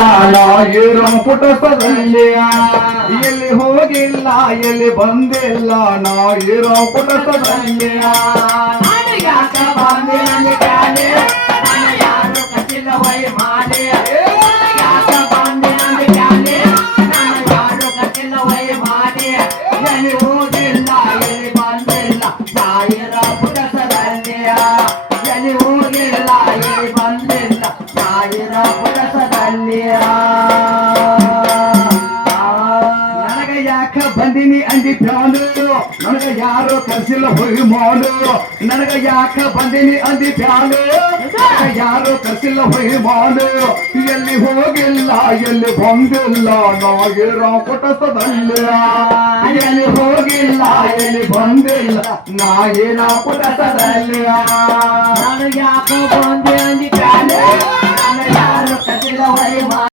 ನಾ ಪುಟ ಪುಟಸದಲ್ಲಿ ಎಲ್ಲಿ ಹೋಗಿಲ್ಲ ಎಲ್ಲಿ ಬಂದಿಲ್ಲ ನಾಗಿರೋ ಪುಟ ಪುಟಸದಲ್ಲಿ ಯಾಕ ಬಂದಿಲ್ಲ ತಾಯಿರ ನನಗ ಯಾಕ ಬಂದಿನಿ ಅಂದಿ ಪ್ಯಾನು ನನಗ ಯಾರು ಕರ್ಸಿಲ್ಲ ಹೋಗಿ ಮಾಡು. ನನಗ ಯಾಕ ಬಂದಿನಿ ಅಂದಿ ನನಗ ಯಾರು ಕರ್ಸಿಲ್ಲ ಹೋಗಿ ಮಾಡು. ಎಲ್ಲಿ ಹೋಗಿಲ್ಲ, ಎಲ್ಲಿ ಬಂದಿಲ್ಲ ನಾಗಿರೋ ಪುಟಸದಲ್ಲಿ ಎಲ್ಲಿ ಹೋಗಿಲ್ಲ, ಎಲ್ಲಿ ಬಂದಿಲ್ಲ ನಾಗಿರೋ ಪುಟಸದಲ್ಲಿ ನಾನು ಯಾಕ ಬಂದೆ ಅಂದಿ